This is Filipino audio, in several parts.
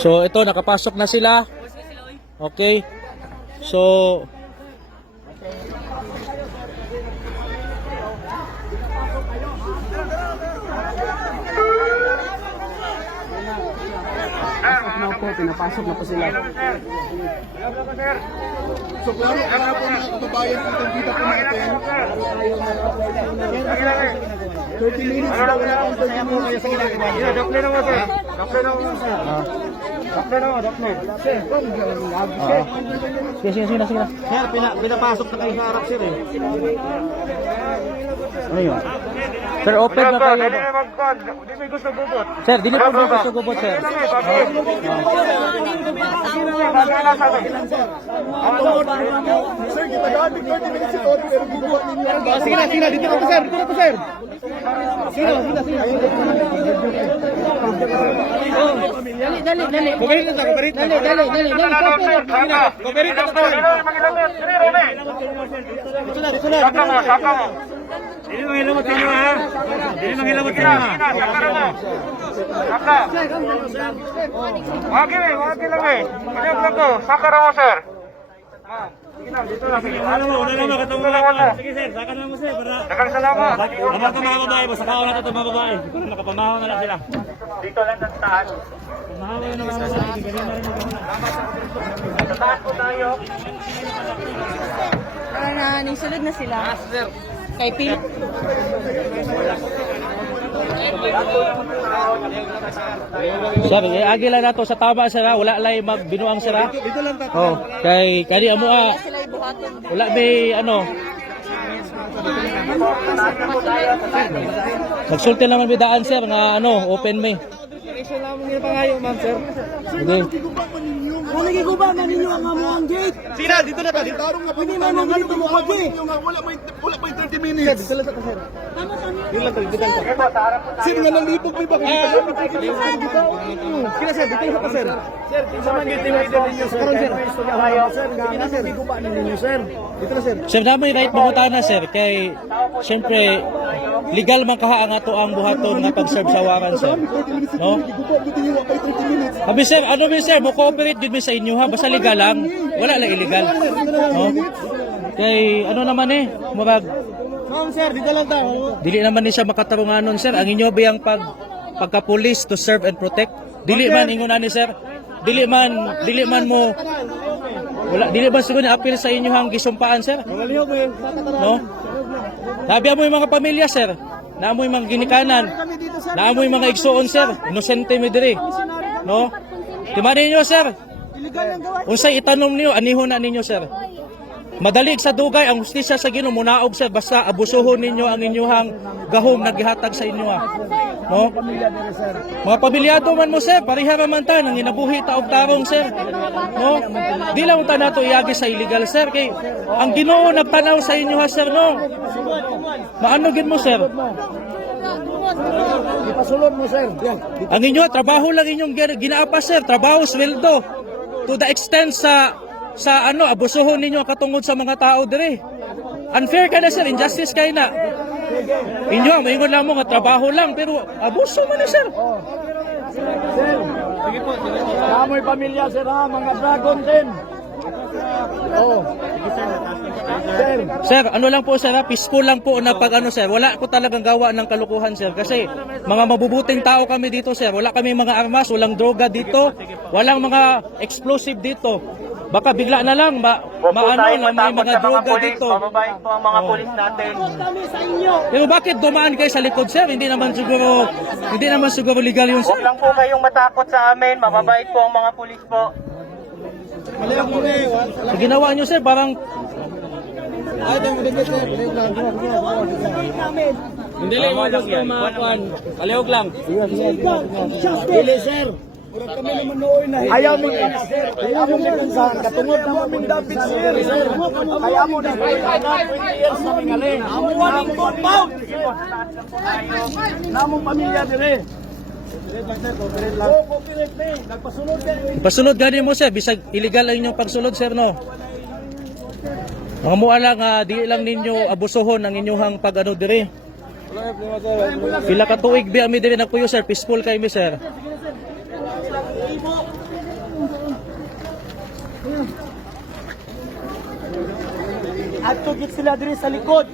So ito nakapasok na sila. Okay. So pinapasok na po sila. So klaro po mga kababayan, itong kita po natin. 30 minutes na wala pang 30 minutes. Dokle na mo, sir. Dokle na mo, sir. Dokle na mo, dokle. sige. Sir, pinapasok na kayo sa harap, sir, eh. Ayun. Sir, open na kayo. Dili na magkod. Di may gusto gubot. Sir, dili po dito sa gubot, sir. Sir, kita gamit 30 minutes ito, pero ginawa ninyo. Sige na, dito na po, sir. Dito na po, sir. Dali. Kuberit na, kuberit na. Dali. Kuberit na, sir. Dito na. Saka mo. Dili manghilamot ninyo, ha? Dili manghilamot ninyo, ha? Saka. Wagi lang, eh. Pagyan lang ko. Saka na mo, sir. Dito na, sige. Una naman, katong mo. Sige, sir. Saka na mo, sir. Dagang salamat. Naman ka mga babae mo. Saka na ito mga babae. Nakapamahaw na lang sila. Dito lang ng taas. Pamahaw na mga babae. Sa taas po tayo. Nisulod na sila. Kay Pil. Sir, agi lang nato sa tama, sir. Wala lay magbinuang, sir. Oh, kay kani amo Sila ibuhaton. wala may ano. Magsulti naman bidaan, sir, nga ano, open may. Sige. Kung nagiguba man ninyo ang amuang gate. Sira, dito na ta. Dito. Tarong nga po Hindi man nang dito mo kagi. wala pa yung 30 minutes. Tama kami. Sino nga nalibog may bakit? Kira, sir. Dito ka, sir. Sir, sa man dito ninyo, sir. Karon, sir. Sir, nga, sir. Nagiguba ninyo, sir. Dito na, sir. Sir, na may right mangutana, sir, kay syempre legal man kaha ang ato ang buhaton nga pag-serve sa waran, sir. No? Sabi, sir, ano ba, sir, mo cooperate din sa inyo, ha? Basta legal lang. Wala lang illegal. No? Kay ano naman murag Sir, dito lang tayo. dili naman ni siya makatarunganon, sir. Ang inyo biyang pagka-police to serve and protect. Dili man ingon ani, sir. Dili man mo dili man siguro ni appeal sa inyo hang gisumpaan, sir. No? Sabi mo yung mga pamilya, sir. Naamoy mga ginikanan. Naamoy mga igsuon, sir. Inosente mi diri. No? Timanin niyo, sir. Unsay itanom niyo, anihon na ninyo, sir. Madalig sa dugay ang hustisya sa Ginoo munaog, sir, basta abusuhon ninyo ang inyong gahom nagihatag sa inyo, ha. No? Mga pamilyado man mo, sir, pareha man ta nang inabuhi ta og tarong, sir. No? Di lang ta nato iagi sa illegal, sir, kay ang Ginoo nagtanaw sa inyo, ha, sir, no. Maano gid mo, sir? Ipasulod mo, sir. Ang inyo trabaho lang inyong ginaapa, sir, trabaho sweldo to the extent sa ano abusuhon ninyo katungod sa mga tao dire. Unfair ka na, sir, injustice kay na. Inyo maingon lang mo nga trabaho lang pero abuso man, sir. Sir, sige po. Kamoy pamilya, sir, ha? Mga dragon din. Oh. Sir, Sir, ano lang po, sir, peaceful lang po na pag ano, sir. Wala po talagang gawa ng kalukuhan, sir, kasi mga mabubuting tao kami dito, sir. Wala kami mga armas, walang droga dito, walang mga explosive dito. Baka bigla na lang maano na may mga droga dito. Mababayin po ang mga pulis natin. Pero bakit dumaan kayo sa likod, sir? Hindi naman siguro legal yun, sir. Huwag lang po kayong matakot sa amin. Mababait po ang mga pulis po. Ginawa nyo, sir, parang Hindi lang yan. palihog lang. Dili, sir. Ayaw mo yan, sir. Ayaw mo yan sa katungod na mo David, sir. Ayaw mo na 20 years na mingali. Amo waning compound. Namong pamilya dire. Pasunod gani mo, sir, bisag illegal lang inyong pagsulod, sir, no. Mga muala nga di lang ninyo abusuhon ang inyong pag-ano dire. Pila ka tuig bi ami dire nagpuyo, sir, peaceful kay mi, sir. At tugit sila diri sa likod.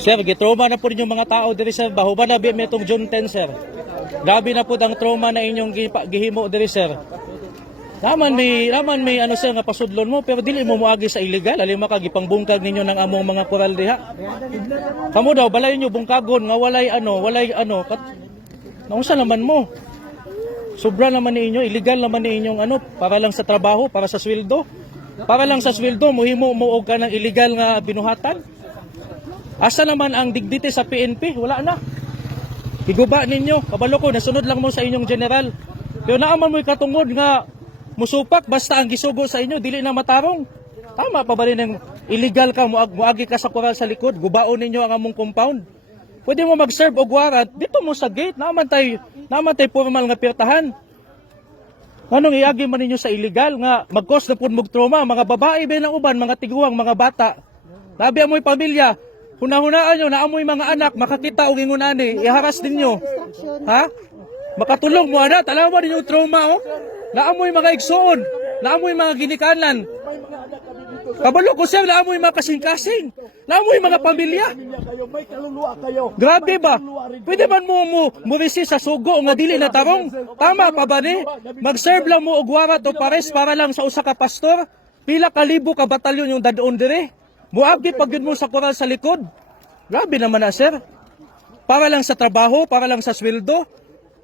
Sir, gitrauma na po yung mga tao diri sir. Bahuban na biya itong June 10 sir. Grabe na po ang trauma na inyong gihimo diri sir. Naman may ano sir nga pasudlon mo pero dili mo moagi sa illegal alima ka gipangbungkag ninyo ng among mga koral diha. Kamo daw balay nyo bungkagon nga walay ano naunsa naman mo. Sobra naman ninyo, illegal naman ninyong ano para lang sa trabaho, para sa sweldo. Para lang sa sweldo mohimo mo og ka ng illegal nga binuhatan. Asa naman ang digdite sa PNP? Wala na. Higuba ninyo, kabalo ko nasunod lang mo sa inyong general. Pero naaman mo'y katungod nga musupak basta ang gisugo sa inyo dili na matarong. Tama pa ba rin ang illegal ka muagi ka sa koral sa likod, gubaon ninyo ang among compound. Pwede mo mag-serve og warrant dito mo sa gate, naman tay formal nga pirtahan. Anong iagi man ninyo sa illegal nga mag-cause na pud mog trauma mga babae ba ng uban, mga tiguang, mga bata. Labi amoy pamilya, hunahunaan nyo na amoy mga anak makakita og ingon ani, iharas ninyo. Ha? Makatulong mo ana, talawa ninyo trauma oh. Naamoy mga igsoon, naamoy mga ginikanan. Kabalo ko sir, naamoy mga kasing-kasing, naamoy mga pamilya. May kaluluwa kayo. Grabe ba? Pwede man mo resist sa sugo nga dili na tarong? Tama pa ba ni? Mag-serve lang mo og warrant o pares para lang sa usa ka pastor? Pila ka libo ka batalyon yung dadon dire? Muagi pag yun mo sa koral sa likod? Grabe naman na sir. Para lang sa trabaho, para lang sa sweldo.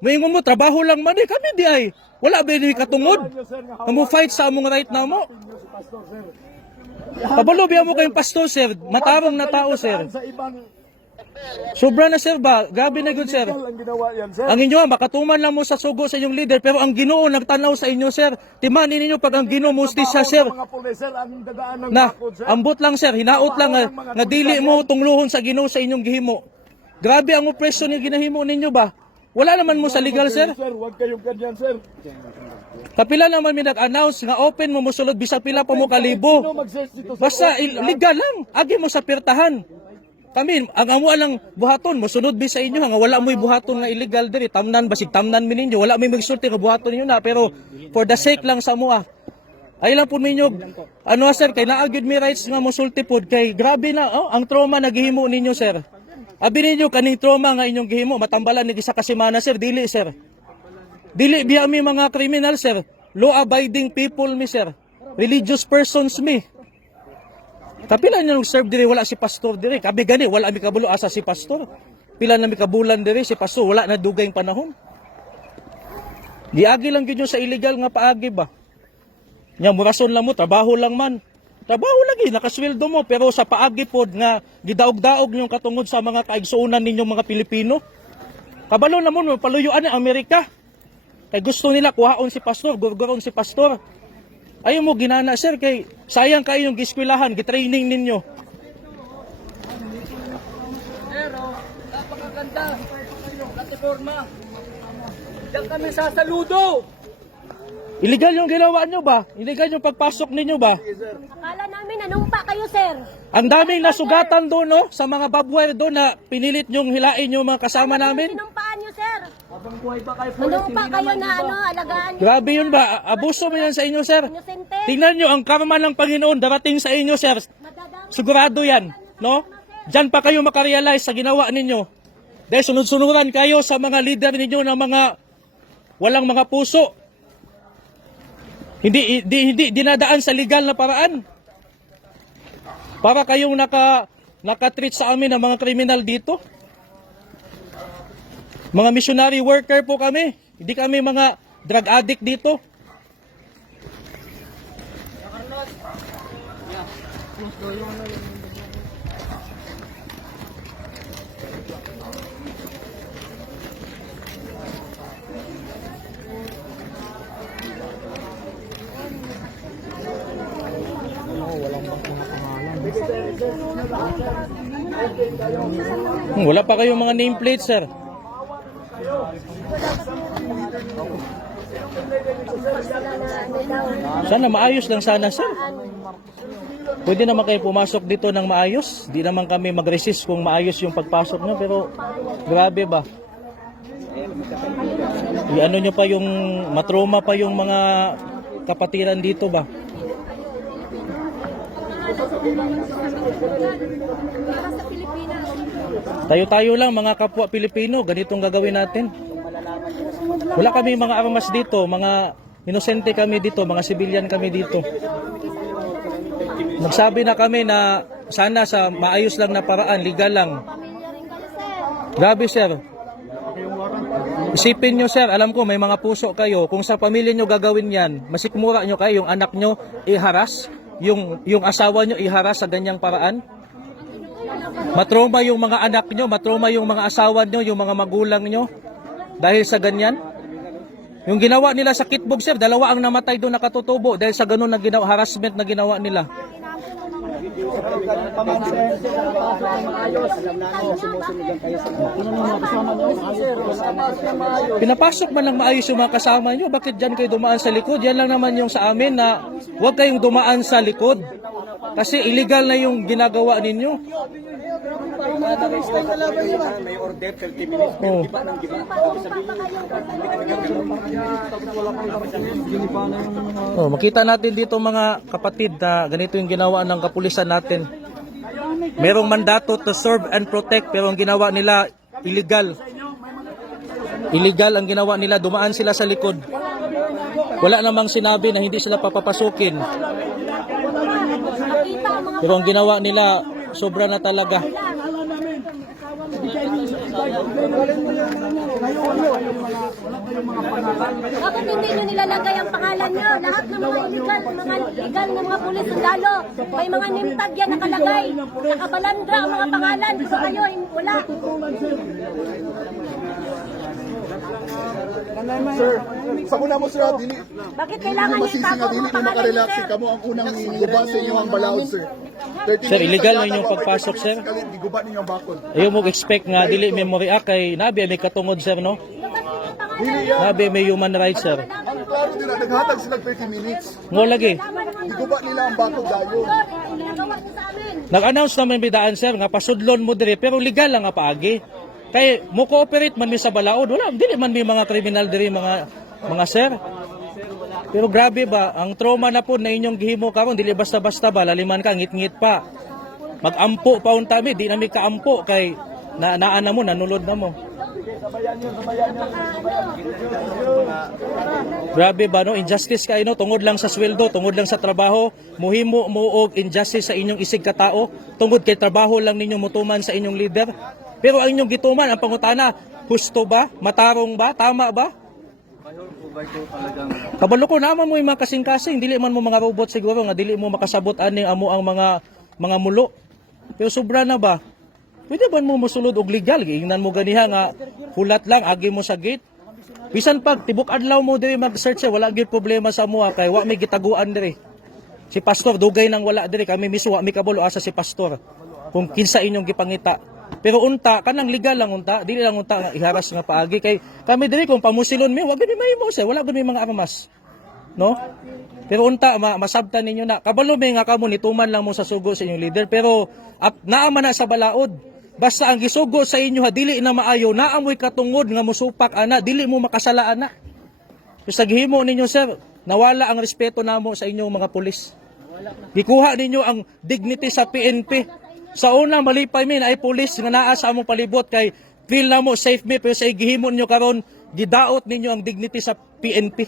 Mayingon mo, trabaho lang man eh. Kami di ay. Wala ba ni katungod? Kamu fight sa among right na mo? Pabalo biya mo kayong pastor sir. Matarong na tao sir. Sa ibang Sobra na sir ba? Grabe na good sir. ang ginawa yan, sir. Ang inyo, makatuman lang mo sa sugo sa inyong leader, pero ang Ginoo nagtanaw sa inyo sir. Timanin ninyo pag ang Ginoo mustisya sir. Mga pulis, sir, ang dagaan ng Na, bakod, sir. ambot lang sir, hinaot lang nga dili mo tungluhon sa Ginoo sa inyong gihimo. Grabe ang opresyon ni ginahimo ninyo ba? Wala naman mo sa legal sir. Sir, huwag kayong ganyan, sir. Kapila naman mi nag-announce nga open mo musulod bisag pila pa mo Sino kalibo. mag-search dito, sir? Basta legal lang, agi mo sa pirtahan. Kami, ang amo lang buhaton, mosunod bi sa inyo nga wala mo'y buhaton nga illegal diri, tamnan basig tamnan mi ninyo, wala may magsulti nga buhaton ninyo na, pero for the sake lang sa amo ay lang po ninyo, ano sir, kay naagid mi rights nga mosulti pod kay grabe na, ang trauma na gihimo ninyo sir. Abi ninyo kaning trauma nga inyong gihimo, matambalan ni isa ka semana sir, dili sir. Dili biya mi mga criminal sir, law-abiding people mi sir, religious persons mi. Kapila niya serve diri wala si pastor diri. Kabi gani wala mi kabulo asa si pastor. Pila na mi kabulan diri si pastor wala na dugay panahon. Giagi lang gyud sa illegal nga paagi ba. Nya murason lang mo trabaho lang man. Trabaho lagi nakasweldo mo pero sa paagi pod nga gidaog-daog yung katungod sa mga kaigsuonan ninyong mga Pilipino. Kabalo na mo paluyuan ang Amerika. Kay gusto nila kuhaon si pastor, gurguron si pastor. Ayaw mo ginana sir kay sayang kayo yung giskwelahan, gitraining ninyo. Pero, napakaganda. Plataforma. Diyan kami sasaludo. Illegal yung ginawa nyo ba? Illegal yung pagpasok ninyo ba? Akala namin nanumpa kayo, sir. Ang daming nasugatan doon no, sa mga barbwire doon na pinilit nyong hilain yung mga kasama namin. Sinumpaan nyo, sir. Habang buhay pa kayo, Nanumpa kayo na alagaan nyo. Grabe yun ba? Abuso mo yan sa inyo sir. Inosente. Tingnan nyo, ang karma ng Panginoon darating sa inyo sir. Madadami. Sigurado yan. No? Diyan pa kayo makarealize sa ginawa ninyo. Dahil sunod-sunuran kayo sa mga leader ninyo ng mga walang mga puso. Hindi dinadaan sa legal na paraan. Para kayong naka-treat sa amin ng mga kriminal dito. Mga missionary worker po kami. Hindi kami mga drug addict dito. Wala pa kayong mga nameplate, sir. Sana maayos lang sana, sir. Pwede naman kayo pumasok dito ng maayos. Di naman kami mag-resist kung maayos yung pagpasok nyo. Pero grabe ba? Ano nyo pa yung matroma pa yung mga kapatiran dito ba? Tayo-tayo lang mga kapwa Pilipino, ganitong gagawin natin. Wala kami mga armas dito, mga inosente kami dito, mga sibilyan kami dito. Nagsabi na kami na sana sa maayos lang na paraan, legal lang. Grabe sir. Isipin nyo sir, alam ko may mga puso kayo. Kung sa pamilya nyo gagawin yan, masikmura nyo kayo, yung anak nyo iharas, yung asawa nyo iharas sa ganyang paraan. Matroma yung mga anak nyo, matroma yung mga asawa nyo, yung mga magulang nyo. Dahil sa ganyan. Yung ginawa nila sa Kitbog sir, 2 ang namatay doon nakatutubo dahil sa ganun na ginawa, harassment na ginawa nila. Pinapasok man lang maayos yung mga kasama nyo. Bakit dyan kayo dumaan sa likod? Yan lang naman yung sa amin na huwag kayong dumaan sa likod. Kasi illegal na yung ginagawa ninyo. Oh. Oh, makita natin dito mga kapatid na ganito yung ginawa ng kapulisan natin. Merong mandato to serve and protect pero ang ginawa nila illegal. Illegal ang ginawa nila, dumaan sila sa likod. Wala namang sinabi na hindi sila papapasukin. Pero ang ginawa nila sobra na talaga. Bakit hindi nyo nilalagay ang pangalan nyo? Lahat ng mga illegal na mga pulis sundalo. May mga nimtag yan nakalagay. Nakabalandra ang mga pangalan. Pero kayo, wala. Sir, sa una mo sir, dili. Bakit kailangan nyo Masisi itago nga ang dili mga mo pangalan nyo, makarelax sir? kamo ang unang guba sa inyo ang balaod sir. 30 Sir, illegal minutes na inyong yata, pagpasok, sir. Giguba ninyo ang bakod. Ayaw mo expect nga dili memory kay nabi may katungod sir no? Dili yan. Nabi may human rights sir. Ang klaro nila, naghatag sila 30 minutes. Ngo lagi. Giguba nila ang bakod dayon. Ginagawa nyo sa amin. Nag-announce naman bidaan sir nga pasudlon mo dire pero legal lang nga paagi. Kay mo cooperate man mi sa balaod, wala dili man mi mga kriminal dire mga sir. Pero grabe ba, ang trauma na po na inyong gihimo karon dili basta-basta ba laliman ka ngit-ngit pa. Mag-ampo pa unta mi, di na mi kaampo kay naana mo nanulod na mo. Grabe ba no, injustice kayo no, tungod lang sa sweldo, tungod lang sa trabaho, muhimo mo og injustice sa inyong isig ka tao, tungod kay trabaho lang ninyo mutuman sa inyong leader. Pero ang inyong gituman, ang pangutana, husto ba? Matarong ba? Tama ba? Kabalo ko naman mo yung mga kasing-kasing, dili man mo mga robot siguro nga dili mo makasabot ani amo ang mga mulo. Pero sobra na ba? Pwede ba mo musulod og legal? Ingnan mo ganiha nga hulat lang agi mo sa gate. Bisan pag tibok adlaw mo diri mag-search wala gyud problema sa amuha kay wa may gitaguan diri. Si pastor dugay nang wala diri kami miswa mi kabalo asa si pastor. Kung kinsa inyong gipangita. Pero unta kanang legal lang unta, dili lang unta nga iharas nga paagi kay kami diri kung pamusilon mi, wa gid may mo sir, wala gid may mga armas. No? Pero unta masabtan ninyo na kabalo may nga kamo nituman lang mo sa sugo sa inyong leader pero naa man na sa balaod. Basta ang gisugo sa inyo ha dili na maayo, naamoy katungod nga mosupak ana, dili mo makasala ana. Sa gihimo ninyo sir, nawala ang respeto namo sa inyong mga pulis. Gikuha ninyo ang dignity sa PNP. Sa una malipay mi na ay pulis nga naa sa among palibot kay feel na mo safe mi pero sa gihimo ninyo karon gidaot ninyo ang dignity sa PNP.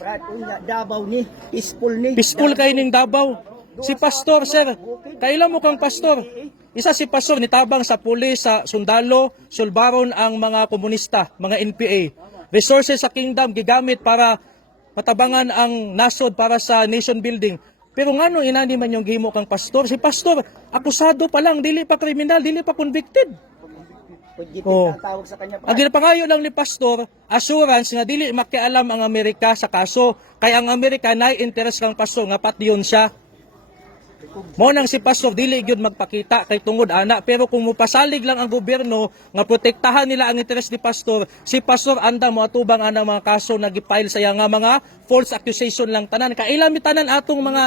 Davao ni, peaceful ni. Peaceful kay ning Davao. Si pastor sir, kailan mo kang pastor? Isa si pastor nitabang sa pulis, sa sundalo, sulbaron ang mga komunista, mga NPA. Resources sa kingdom gigamit para matabangan ang nasod para sa nation building. Pero ngano inani man yung gihimo kang pastor? Si pastor, akusado pa lang, dili pa kriminal, dili pa convicted. Oh. Ang ginapangayo lang ni pastor, assurance nga dili makialam ang Amerika sa kaso, kay ang Amerika nay interest kang pastor nga pati yun siya. Mo nang si pastor dili gyud magpakita kay tungod ana, pero kung mupasalig lang ang gobyerno nga protektahan nila ang interes ni pastor, si pastor anda mo atubang anang mga kaso na gipile sa iya nga mga false accusation lang tanan. Kailan mi tanan atong mga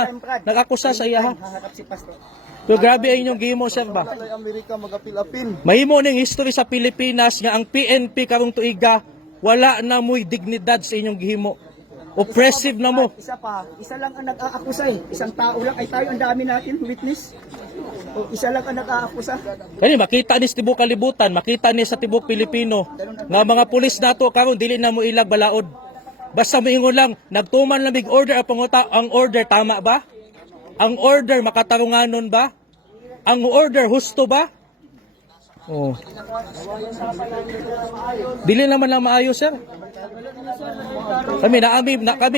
nag-akusa sa iya ha? Haharap si Pastor. So grabe ang inyong gihimo sir ba? Ay Amerika magapil-apil. Mahimo ning history sa Pilipinas nga ang PNP karong tuiga wala na mo'y dignidad sa inyong gihimo. Oppressive na mo. Isa lang ang nag-aakusa eh. Isang tao lang ay tayo, ang dami natin, witness. O, isa lang ang nag-aakusa. Kani makita ni sa tibok kalibutan, makita ni sa tibok Pilipino nga mga pulis nato karon dili na mo ilag balaod. Basta moingon lang nagtuman lang big order ang order tama ba? Ang order makatarunganon ba? Ang order husto ba? Oh. Dili naman lang maayo sir. Kami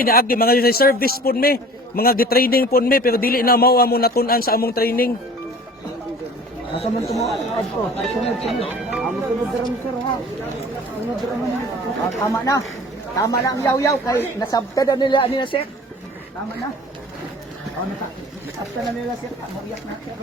naagi mga sa service pun mi, mga gi-training pun mi pero dili na mao amo natun-an sa among training. Asa man tumuad ko? Sunod. Amo sunod daram sir ha. Sunod daram. Tama na. Tama na ang yaw-yaw kay nasabta na nila ani na sir. Tama na. Nasabta na nila sir. Mo iyak na sir.